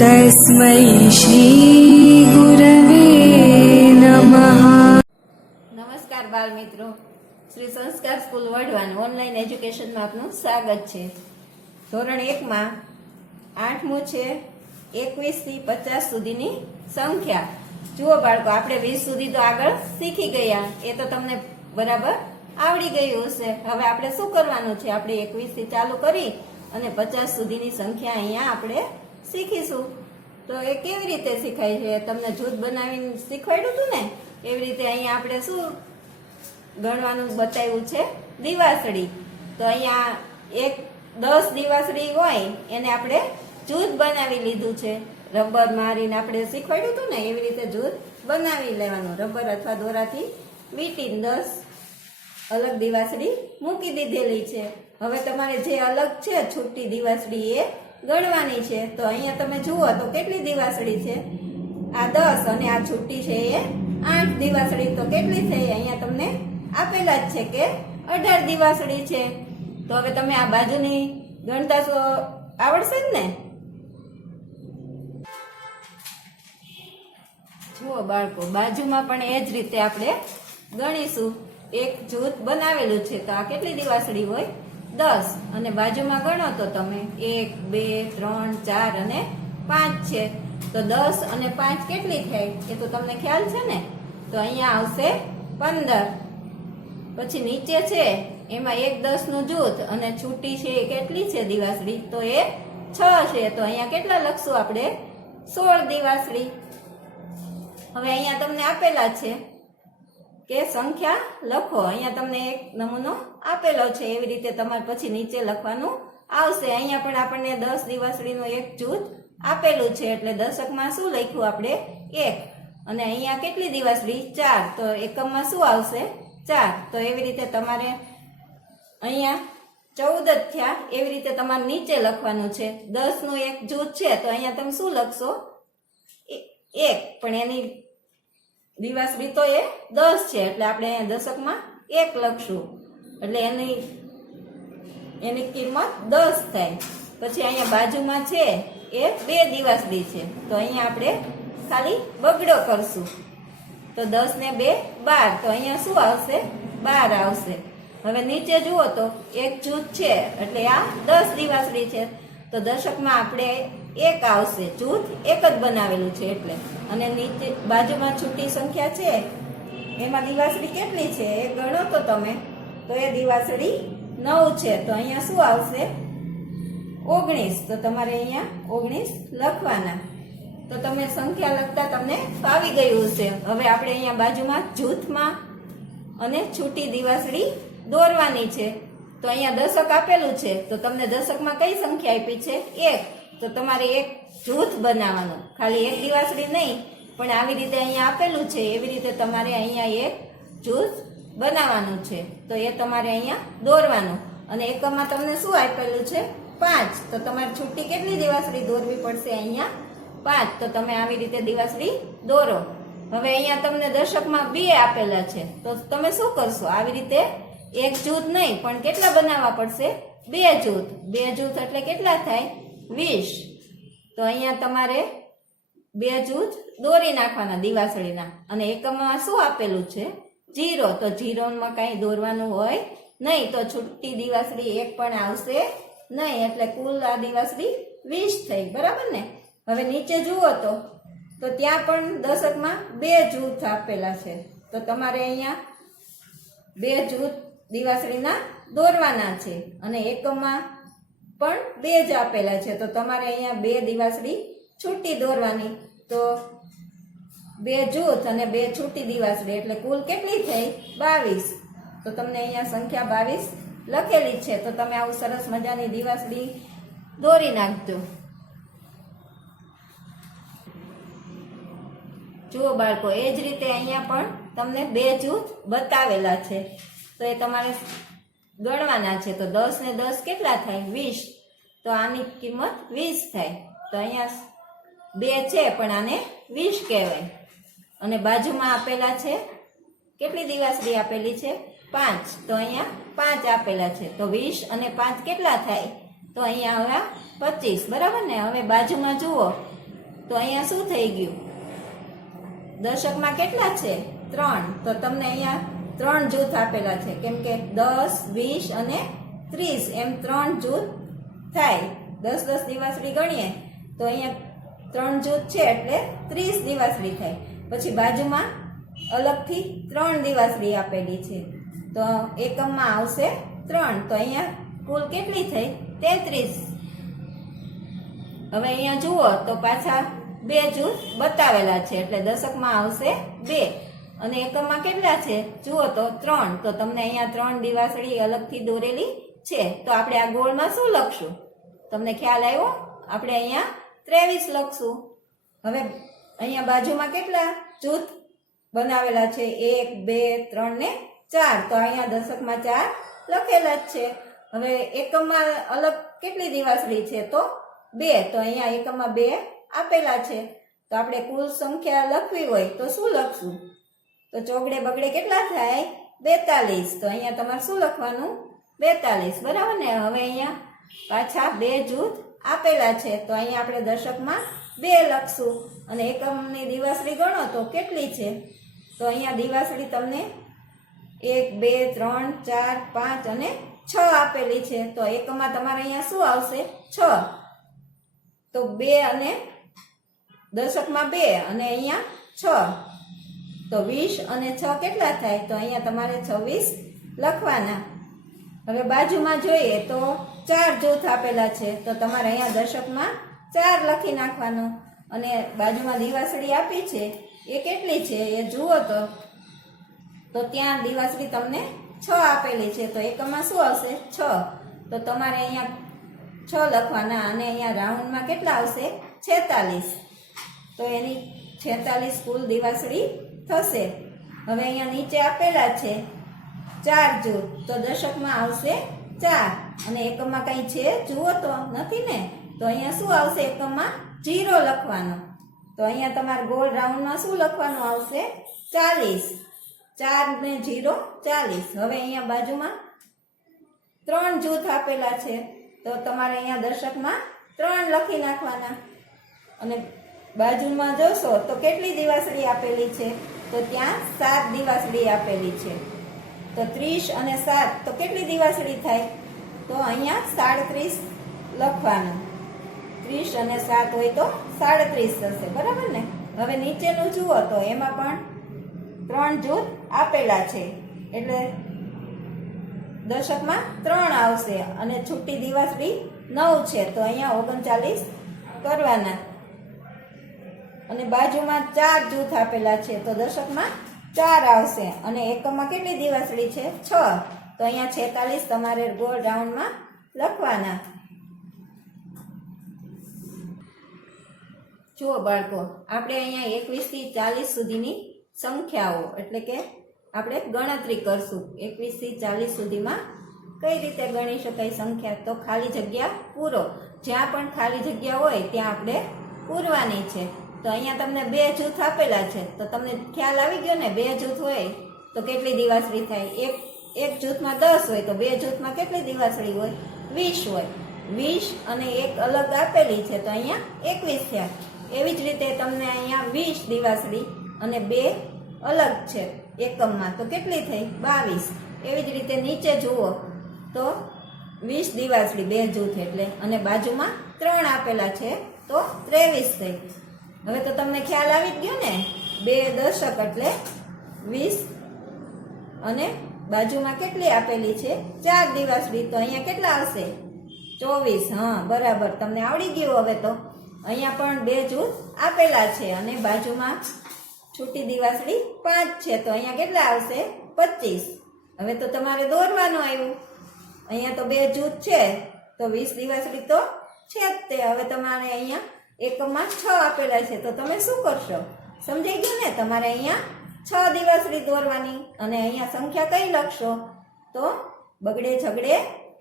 तस्मै श्रीगुरवे नमः। નમસ્કાર બાળ મિત્રો, શ્રી સંસ્કાર સ્કૂલ વઢવાણ ઓનલાઈન એજ્યુકેશનમાં આપનું સ્વાગત છે. ધોરણ 1 માં 8મું છે 21 થી 50 સુધીની સંખ્યા. જુઓ બાળકો, આપણે 20 સુધી તો આગળ શીખી ગયા, એ તો તમને બરાબર આવડી ગયું હશે. હવે આપણે શું કરવાનું છે, આપણે 21 થી ચાલુ કરી અને 50 સુધીની સંખ્યા અહીંયા આપણે શીખીશું. તો એ કેવી રીતે શીખાય છે, તમને જૂથ બનાવીને શીખવાડ્યું હતું ને, એવી રીતે અહીંયા આપણે શું ગણવાનું બતાવ્યું છે, દિવાસળી. તો અહીંયા 10 દિવાસળી હોય એને આપણે જૂથ બનાવી લીધું છે. રબર મારીને આપણે શીખવાડ્યું હતું ને, એવી રીતે જૂથ બનાવી લેવાનું. રબર અથવા દોરાથી વીંટીને 10 અલગ દિવાસળી મૂકી દીધેલી છે. હવે તમારે જે અલગ છે છૂટી દિવાસળી એ ગણવાની છે. તો અહીંયા તમે જુઓ તો કેટલી દિવાસળી છે, આ 10 અને આ છૂટી છે એ 8 દિવાસળી. તો કેટલી થઈ, અહીંયા તમને આપેલા જ છે કે 18 દિવાસળી છે. તો હવે તમે આ બાજુની ગણતા આવડશે જ ને. જુઓ બાળકો, બાજુમાં પણ એ જ રીતે આપણે ગણીશું. એક જૂથ બનાવેલું છે, તો આ કેટલી દિવાસળી હોય, 10. અને બાજુમાં ગણો તો તમે 1 2 3 4 અને 5 છે. તો 10 અને 5 કેટલી થાય એ તો તમને ખ્યાલ છે ને. તો અહીંયા આવશે 15. પછી નીચે છે એમાં 1 10 નું જૂથ અને છૂટી છે એ કેટલી છે દિવાસળી, તો એ 6 છે. તો અહીંયા કેટલા લખશું આપણે, 16 દિવાસળી. હવે અહીંયા તમને આપેલા છે કે સંખ્યા લખો. અહીંયા તમને એક નમૂનો આપેલો છે, એવી રીતે તમારે પછી નીચે લખવાનું આવશે. અહીંયા પણ આપણને 10 દિવાસળીનું એક જૂથ આપેલું છે, એટલે દશકમાં શું લખ્યું આપણે, 1. અને અહીંયા કેટલી દિવાસળી, 4. તો એકમમાં શું આવશે, 4. તો એવી રીતે તમારે અહીંયા 14 જ થયા, એવી રીતે તમારે નીચે લખવાનું છે. 10 નું એક જૂથ છે, તો અહીંયા તમે શું લખશો, 1. પણ એની દિવાસળી તો એ 10 છે, એટલે આપણે અહીંયા દશકમાં 1 લખશું, એટલે એની કિંમત 10 થાય. પછી અહીંયા બાજુમાં છે એ 2 દિવાસળી છે, તો અહીંયા આપણે ખાલી બગડો કરશું. તો 10 ને 2 12. તો અહીંયા શું આવશે, 12 આવશે. હવે નીચે જુઓ તો એક જૂથ છે, એટલે આ 10 દિવાસળી છે. તો દશકમાં આપણે 1 આવશે, જૂથ એક જ બનાવેલું છે એટલે. અને નીચે બાજુમાં છૂટી સંખ્યા છે એમાં દિવાસળી કેટલી છે એ ગણો તો તમે, તો એ દિવાસળી 9 છે. તો અહીંયા શું આવશે, 19. તો તમારે અહીંયા 19 લખવાના. તો તમે સંખ્યા લખતા તમને ફાવી ગયું હશે. હવે આપણે અહીંયા બાજુમાં જૂથમાં અને છૂટી દિવાસળી દોરવાની છે. તો અહીંયા દશક આપેલું છે, તો તમને દશકમાં કઈ સંખ્યા આપી છે, 1. તો તમારે એક જૂથ બનાવવાનું, ખાલી એક દિવાસળી નહીં, પણ આવી રીતે અહીંયા આપેલું છે એવી રીતે તમારે અહીંયા એક જૂથ બનાવવાનું છે. તો એ તમારે અહીંયા દોરવાનું. અને એકમમાં તમને શું આપેલું છે, 5. તો તમારે છૂટી કેટલી દિવાસળી દોરવી પડશે, અહીંયા 5. તો તમે આવી રીતે દિવાસળી દોરો. હવે અહીંયા તમને દશકમાં 2 આપેલા છે, તો તમે શું કરશો, આવી રીતે એક જૂથ નહીં પણ કેટલા બનાવવા પડશે, 2 જૂથ. 2 જૂથ એટલે કેટલા થાય, 20. તો અહીંયા તમારે 2 જૂથ દોરી નાખવાના દિવાસળીના. અને એકમમાં શું આપેલું છે, 0. તો 0માં કઈ દોરવાનું હોય નહીં, તો છૂટી દિવાસળી 1 પણ આવશે નહીં, એટલે કુલ આ દિવાસળી 20 થઈ, બરાબર ને. હવે નીચે જુઓ તો ત્યાં પણ દશકમાં 2 જૂથ આપેલા છે. તો તમારે અહીંયા 2 જૂથ દિવાસળીના દોરવાના છે. અને એકમમાં પણ 2 જ આપેલા છે, તો તમારે અહીંયા 2 દિવાસળી છૂટી દોરવાની. તો 2 જૂથ અને 2 છૂટી દિવાસળી એટલે કુલ કેટલી થઈ, 22. તો તમને અહીંયા સંખ્યા 22 લખેલી છે. તો તમે આવું સરસ મજાની દિવાસળી દોરી નાખજો. જુઓ બાળકો, એ જ રીતે અહીંયા પણ તમને 2 જૂથ બતાવેલા છે, તો એ તમારે ગણવાના છે. તો 10 ને 10 કેટલા થાય, 20. તો આની કિંમત 20 થાય. તો અહીંયા 2 છે પણ આને 20 કહેવાય. અને બાજુમાં આપેલા છે કેટલી દિવાસળી આપેલી છે, 5. તો અહીંયા 5 આપેલા છે. તો 20 અને 5 કેટલા થાય, તો અહીંયા આવ્યા 25, બરાબર ને. હવે બાજુમાં જુઓ તો અહીંયા શું થઈ ગયું? દશકમાં કેટલા છે? 3. તો તમને અહીંયા 3 જૂથ આપેલા છે, કેમ કે 10, 20 અને 30 એમ 3 જૂથ થાય. 10 દિવાસળી ગણીએ તો અહીંયા 3 જૂથ છે એટલે 30 દિવાસળી થાય. પછી બાજુમાં અલગથી 3 દિવાસળી આપેલી છે, તો એકમમાં આવશે 3. તો અહીંયા કુલ કેટલી થઈ? 33. હવે અહીંયા જુઓ તો પાછા 2 જૂથ બતાવેલા છે એટલે દશકમાં આવશે 2 અને એકમમાં કેટલા છે જુઓ તો 3. તો તમને અહીંયા 3 દિવાસળી અલગથી દોરેલી છે. તો આપણે આ ગોળમાં શું લખશું? તમને ખ્યાલ આવ્યો? આપણે અહીંયા 23 લખશું. હવે અહીંયા બાજુમાં કેટલા જૂથ બનાવેલા છે? 1, 2, 3 ને 4. તો અહીંયા દશકમાં 4 લખેલા જ છે. હવે એકમમાં અલગ કેટલી દિવાસળી છે? તો 2. તો અહીંયા એકમમાં 2 આપેલા છે. તો આપણે કુલ સંખ્યા લખવી હોય તો શું લખશું? તો ચોગડે બગડે કેટલા થાય? 42. તો અહીંયા તમારે શું લખવાનું? 42. બરાબર ને? હવે અહીંયા પાછા 2 જૂથ આપેલા છે, તો અહીંયા આપણે દશકમાં 2 લખશું અને એકમની દિવાસળી ગણો તો કેટલી છે? તો અહીંયા દિવાસળી તમને 1, 2, 3, 4, 5 અને 6 આપેલી છે. તો એકમમાં તમારે અહીંયા શું આવશે? 6. તો 2 અને દશકમાં 2 અને અહીંયા 6. તો 20 અને 6 કેટલા થાય? તો અહીંયા તમારે 26 લખવાના. હવે બાજુમાં જોઈએ તો 4 જૂથ આપેલા છે, તો તમારે અહીંયા દશકમાં 4 લખી નાખવાનું. અને બાજુમાં દિવાસળી આપી છે એ કેટલી છે એ જુઓ તો ત્યાં દિવાસળી તમને 6 આપેલી છે. તો એકમમાં શું આવશે? 6. તો તમારે અહીંયા 6 લખવાના અને અહીંયા રાઉન્ડમાં કેટલા આવશે? 46. તો એની 46 કુલ દિવાસળી થશે. હવે અહીંયા નીચે આપેલા છે 4 જૂથ, તો દશકમાં આવશે 4 અને એકમમાં કંઈ છે જુઓ તો નથી ને? તો અહીંયા શું આવશે? એકમમાં 0 લખવાનો. તો અહીંયા તમારે ગોળ રાઉન્ડમાં શું લખવાનું આવશે? 40. 4 ને 0 40. હવે અહીંયા બાજુમાં 3 જૂથ આપેલા છે, તો તમારે અહીંયા દશકમાં 3 લખી નાખવાના. અને બાજુમાં જોશો તો કેટલી દિવાસળી આપેલી છે? તો ત્યાં 7 દિવાસળી આપેલી છે. તો 30 અને 7 તો કેટલી દિવાસળી થાય? તો અહીંયા 37 લખવાનું. 30 અને 7 હોય તો 37 થશે. બરાબર ને? હવે નીચેનું જુઓ તો એમાં પણ 3 જૂથ આપેલા છે એટલે દશકમાં 3 આવશે અને છૂટી દિવાસળી 9 છે, તો અહીંયા 39 કરવાના. અને બાજુમાં 4 જૂથ આપેલા છે, તો દશકમાં 4 આવશે અને એકમમાં કેટલી દિવાસળી છે? 6. તો અહીંયા 46 તમારે ગોળ રાઉન્ડમાં લખવાના. જુઓ બાળકો, આપણે અહીંયા 21 થી 40 સુધીની સંખ્યાઓ એટલે કે આપણે ગણતરી કરશું. 21 થી 40 સુધીમાં કઈ રીતે ગણી શકાય સંખ્યા? તો ખાલી જગ્યા પૂરો. જ્યાં પણ ખાલી જગ્યા હોય ત્યાં આપણે પૂરવાની છે. તો અહીંયા તમને 2 જૂથ આપેલા છે, તો તમને ખ્યાલ આવી ગયો ને? 2 જૂથ હોય તો કેટલી દિવાસળી થાય? એક જૂથમાં 10 હોય તો 2 જૂથમાં કેટલી દિવાસળી હોય? 20 હોય. 20 અને એક અલગ આપેલી છે, તો અહીંયા 21 થયા. એવી જ રીતે તમને અહીંયા 20 દિવાસળી અને 2 અલગ છે એકમમાં, તો કેટલી થઈ? 22. એવી જ રીતે નીચે જુઓ તો 20 દિવાસળી 2 જૂથ એટલે, અને બાજુમાં 3 આપેલા છે તો 23 થઈ. હવે તો તમને ખ્યાલ આવી જ ગયો ને? 2 દશક એટલે 20 અને બાજુમાં કેટલી આપેલી છે? 4 દિવાસળી, તો અહીંયા કેટલા આવશે? 24. હા બરાબર, તમને આવડી ગયું. હવે તો અહીંયા પણ 2 જૂથ આપેલા છે અને બાજુમાં છૂટી દિવાસળી 5 છે, તો અહીંયા કેટલા આવશે? 25. હવે તો તમારે દોરવાનું આવ્યું. અહીંયા તો 2 જૂથ છે તો 20 દિવાસળી તો છે જ તે. હવે તમારે અહીંયા એકમમાં 6 આપેલા છે, તો તમે શું કરશો? સમજાઈ ગયું ને? તમારે અહીંયા 6 દિવાસળી દોરવાની અને અહીંયા સંખ્યા કઈ લખશો? તો બગડે ઝગડે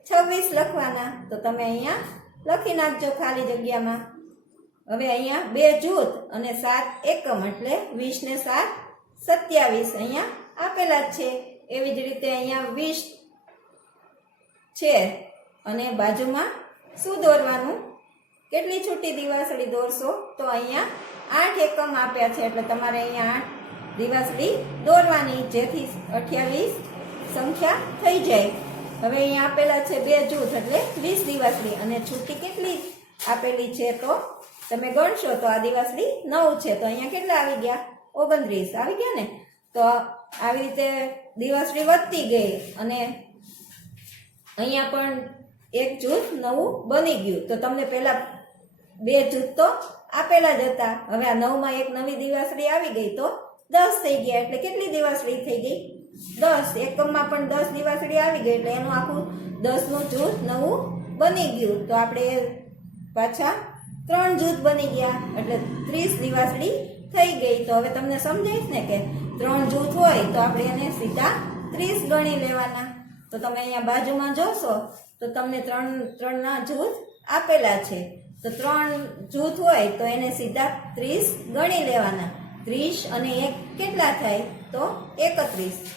26 લખવાના. તો તમે અહીંયા લખી નાખજો ખાલી જગ્યામાં. હવે અહીંયા 2 જૂથ અને 7 એકમ એટલે 20 ને 7 27 અહીંયા આપેલા જ છે. એવી જ રીતે અહીંયા 20 છે અને બાજુમાં શું દોરવાનું? કેટલી છૂટી દિવાસળી દોરશો? તો અહીંયા 8 એકમ આપ્યા છે એટલે તમારે અહીંયા 8 દિવાસળી દોરવાની, જેથી 28 સંખ્યા થઈ જાય. હવે અહીંયા આપેલા છે 2 જૂથ એટલે 20 દિવાસળી, અને છૂટી કેટલી આપેલી છે તો તમે ગણશો તો આ દિવાસળી 9 છે, તો અહીંયા કેટલા આવી ગયા? 29 આવી ગયા ને. તો આવી રીતે દિવાસળી વધતી ગઈ અને અહીંયા પણ એક જૂથ નવું બની ગયું. તો તમને પહેલા 2 જૂથ તો આપેલા જ હતા. હવે આ 9માં એક નવી દિવાસળી આવી ગઈ તો 10 થઈ ગયા. એટલે કેટલી દિવાસળી થઈ ગઈ? 10. એકમમાં પણ 10 દિવાસળી આવી ગઈ એટલે એનું આખું 10નું જૂથ નવું બની ગયું. તો આપણે પાછા 3 જૂથ બની ગયા એટલે 30 દિવાસળી થઈ ગઈ. તો હવે તમને સમજાઈશ ને કે 3 જૂથ હોય તો આપણે એને સીધા 30 ગણી લેવાના. તો તમે અહીંયા બાજુમાં જોશો તો તમને 3 ના જૂથ આપેલા છે. તો 3 જૂથ હોય તો એને સીધા 30 ગણી લેવાના. 30 અને 1 કેટલા થાય? તો 31.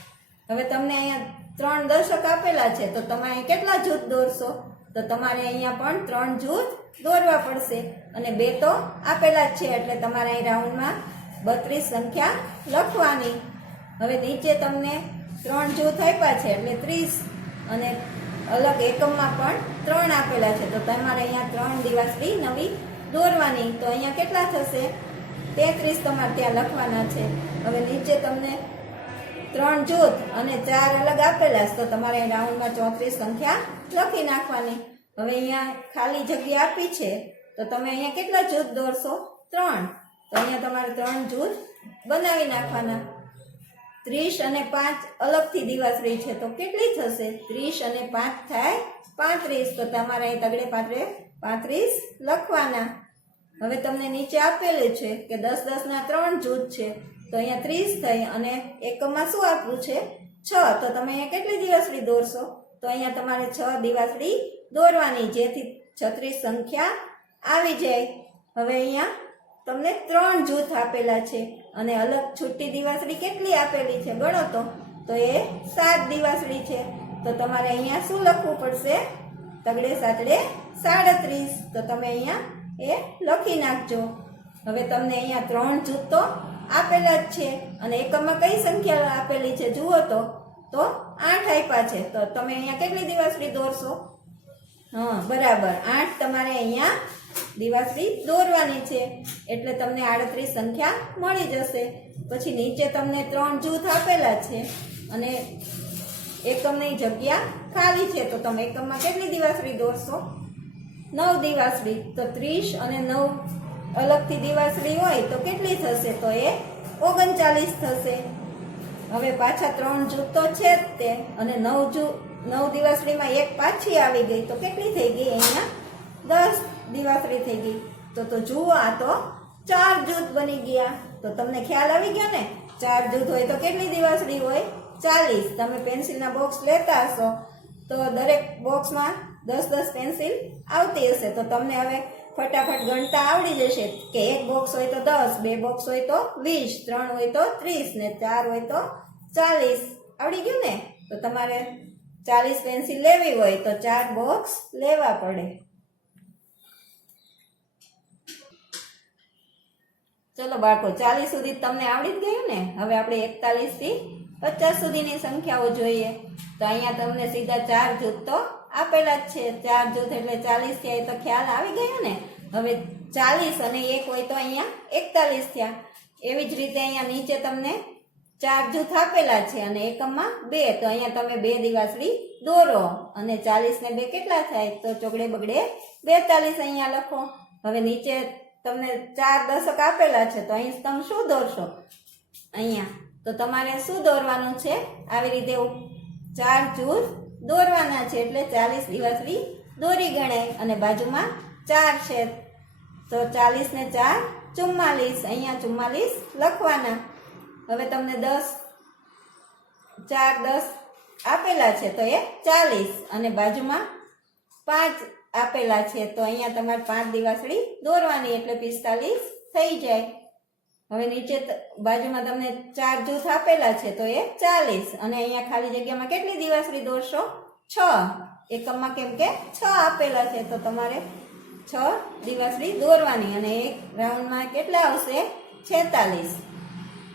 હવે તમને અહીંયા 3 દશક આપેલા છે તો તમે અહીં કેટલા જૂથ દોરશો? તો તમારે અહીંયા પણ 3 જૂથ દોરવા પડશે, અને 2 તો આપેલા જ છે એટલે તમારે અહીં રાઉન્ડમાં 32 સંખ્યા લખવાની. હવે નીચે તમને 3 જૂથ આપ્યા છે એટલે 30, અને અલગ એકમમાં પણ 3 આપેલા છે તો તમારે અહીંયા 3 દિવાસળી નવી દોરવાની. તો અહીંયા કેટલા થશે? 33 તમારે ત્યાં લખવાના છે. હવે નીચે તમને 3 જૂથ અને 4 અલગ આપેલા છે તો તમારે રાઉન્ડમાં 34 સંખ્યા લખી નાખવાની. હવે અહીંયા ખાલી જગ્યા આપી છે તો તમે અહીંયા કેટલા જૂથ દોરશો? 3. તો અહીંયા તમારે 3 જૂથ બનાવી નાખવાના. 30 અને 5 અલગથી દિવાસળી છે તો કેટલી થશે? 30 અને 5 થાય 35. તો તમારે અહીં તગડે પાત્રે 35 લખવાના. હવે તમને નીચે આપેલું છે કે 10 ના 3 જૂથ છે તો અહીંયા 30 થઈ, અને એકમમાં શું આપવું છે? 6. તો તમે અહીંયા કેટલી દિવાસળી દોરશો? તો અહીંયા તમારે 6 દિવાસળી દોરવાની, જેથી 36 સંખ્યા આવી જાય. હવે અહીંયા તમને 3 જૂથ આપેલા છે અને અલગ છૂટી દિવાસળી કેટલી આપેલી છે ગણો તો એ 7 દિવાસળી છે. તો તમારે અહીંયા શું લખવું પડશે? તગડે સાતડે 37. તો તમે અહીંયા એ લખી નાખજો. હવે તમને અહીંયા 3 જૂથ તો આપેલા જ છે, અને એકમમાં કઈ સંખ્યા આપેલી છે જુઓ તો 8 આપ્યા છે. તો તમે અહીંયા કેટલી દિવાસળી દોરશો? હા બરાબર, 8 તમારે અહીંયા દિવાસળી દોરવાની છે એટલે તમને 38 સંખ્યા મળી જશે. પછી નીચે તમને 3 જૂથ આપેલા છે અને એકમની જગ્યા ખાલી છે તો તમે એકમમાં કેટલી દિવાસળી દોરશો? 9 દિવાસળી. તો 30 અને 9 અલગથી દિવાસળી હોય તો કેટલી થશે? તો એ 39 થશે. હવે પાછા 3 જૂથ તો છે જ તે, અને 9 દિવાસળીમાં એક પાછી આવી ગઈ તો કેટલી થઈ ગઈ? અહીંયા 10 દિવાસળી થઈ ગઈ. તો જુઓ આ તો 4 જૂથ બની ગયા. તો તમને ખ્યાલ આવી ગયો ને? 4 જૂથ હોય તો કેટલી દિવાસળી હોય? 40. તમે પેન્સિલના બોક્સ લેતા હશો તો દરેક બોક્સમાં 10 પેન્સિલ આવતી હશે. તો તમને હવે ફટાફટ ગણતા આવડી જશે કે એક બોક્સ હોય તો 10, 2 બોક્સ હોય તો 20, 3 હોય તો 30 ને 4 હોય તો 40. આવડી ગયું ને? તો તમારે 40 પેન્સિલ લેવી હોય તો 4 બોક્સ લેવા પડે. ચલો બાળકો, 40 સુધી તમને આવડી જ ગયું ને? હવે આપણે 41 થી 50 સુધીની સંખ્યાઓ જોઈએ. તો અહીંયા તમને સીધા 4 જૂથ તો આપેલા જ છે. 4 જૂથ એટલે 40 થયા, તો ખ્યાલ આવી ગયો ને? હવે 40 અને 1 હોય તો અહીંયા 41 થયા. એવી જ રીતે અહીંયા નીચે તમને 4 જૂથ આપેલા છે અને એકમમાં 2. તો અહીંયા તમે 2 દિવાસળી દોરો, અને 40 ને 2 કેટલા થાય? તો ચોકડે બગડે 42 અહીંયા લખો. હવે નીચે તમને 4 દશક આપેલા છે તો અહીં તમે શું દોરશો? અહીંયા તો તમારે શું દોરવાનું છે? આવી રીતે 4 જૂથ દોરવાના છે એટલે 40 દિવાસળી દોરી ગણાય. અને બાજુમાં 4 છે તો 40 ને 4 44. અહીંયા 44 લખવાના. હવે તમને 10 આપેલા છે તો એ 40, અને બાજુમાં 5 આપેલા છે તો અહીંયા તમારે 5 દિવાસળી દોરવાની એટલે 45 થઈ જાય. હવે નીચે બાજુમાં તમને 4 જૂથ આપેલા છે તો એ 40, અને અહીંયા ખાલી જગ્યામાં કેટલી દિવાસળી દોરશો? 6. એકમમાં કેમ કે 6 આપેલા છે તો તમારે 6 દિવાસળી દોરવાની અને એક રાઉન્ડમાં કેટલા આવશે 46.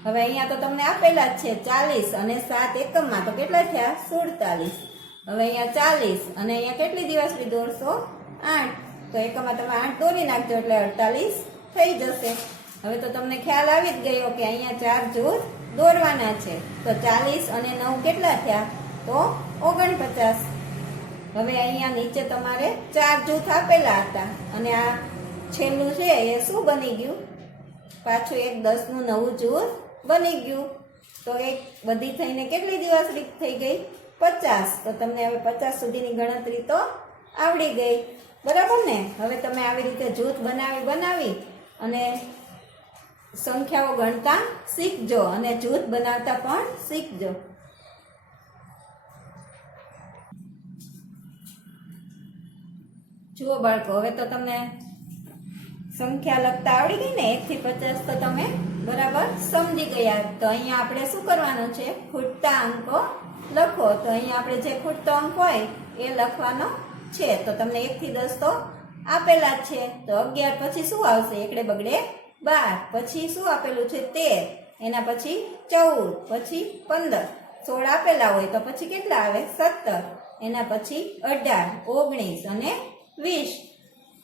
હવે અહીંયા તો તમને આપેલા જ છે 40 અને 7 એકમમાં તો કેટલા થયા 47. હવે અહીંયા 40 અને અહીંયા કેટલી દિવાસળી દોરશો 8, તો એકમમાં તમે 8 દોરી નાખજો એટલે 48 થઈ જશે. હવે તો તમને ખ્યાલ આવી જ ગયો કે અહીંયા 4 જૂથ દોરવાના છે. તો 40 અને 9 કેટલા થયા તો 49. હવે અહીંયા નીચે તમારે 4 જૂથ આપેલા હતા અને આ છેલ્લું છે એ શું બની ગયું પાછું એક 10નું નવું જૂથ બની ગયું. તો એક બધી થઈને કેટલી દિવાસળી થઈ ગઈ 50. તો તમને હવે 50 સુધીની ગણતરી તો આવડી ગઈ, બરાબર ને. હવે તમે આવી રીતે જૂથ બનાવી અને સંખ્યાઓ ગણતા શીખજો અને જૂથ બનાવતા પણ શીખજો. જુઓ બાળકો, હવે તો તમને સંખ્યા લખતા આવડી ગઈ ને 1 થી 50 તો તમે બરાબર સમજી ગયા. તો અહીંયા આપણે શું કરવાનું છે ખૂટતા અંકો લખો. તો અહીંયા આપણે જે ખૂટતો અંક હોય એ લખવાનો છે. તો તમને 1 થી 10 તો આપેલા જ છે. તો 11 પછી શું આવશે એકડે બગડે 12, પછી શું આપેલું છે 13, એના પછી 14, પછી 15, 16 આપેલા હોય તો પછી કેટલા આવે 17, એના પછી 18, 19 અને 20.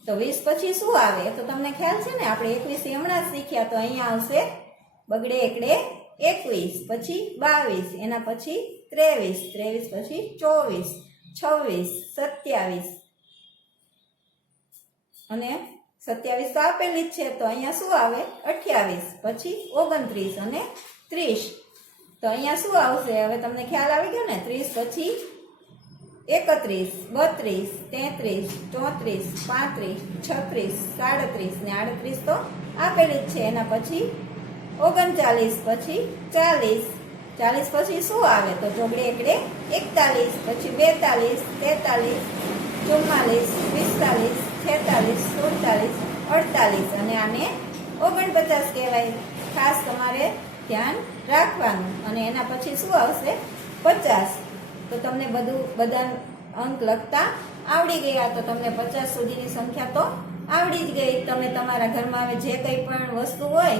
તો 20 પછી શું આવે તો તમને ખ્યાલ છે ને, આપણે 21 હમણાં જ શીખ્યા. તો અહીંયા આવશે બગડે એકડે 21, પછી 22, એના પછી 23, 23 પછી 24, 26, 27 અને 27 તો આપેલી જ છે. તો અહીંયા શું આવે 28, પછી 29 અને 30. તો અહીંયા શું આવશે હવે તમને ખ્યાલ આવી ગયો ને. 30 પછી 31, 32, 33, 34, 35, 36, 37 ને 38 તો આપેલી જ છે. એના પછી 39, પછી 40, 40 પછી શું આવે તો જોગડે એકડે 41, પછી 42, 43, 44, 45, 46, 47, 48 અને આને 49 કહેવાય. ખાસ તમારે ધ્યાન રાખવાનું. અને એના પછી શું આવશે 50. તો તમને બધા અંક લખતા આવડી ગયા. તો તમને 50 સુધીની સંખ્યા તો આવડી જ ગઈ. તમે તમારા ઘરમાં હવે જે કંઈ પણ વસ્તુ હોય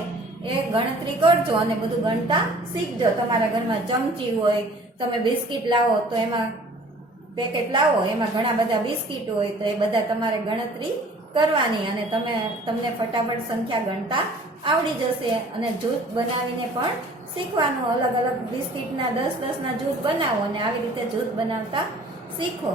એ ગણતરી કરજો અને બધું ગણતા શીખજો. તમારા ઘરમાં ચમચી હોય, તમે બિસ્કિટ લાવો તો એમાં પેકેટ લાવો, એમાં ઘણા બધા બિસ્કિટ હોય તો એ બધા તમારે ગણતરી કરવાની અને તમને ફટાફટ સંખ્યા ગણતા આવડી જશે. અને જૂથ બનાવીને પણ શીખવાનું. અલગ અલગ બિસ્કિટના 10-10ના જૂથ બનાવો અને આવી રીતે જૂથ બનાવતા શીખો.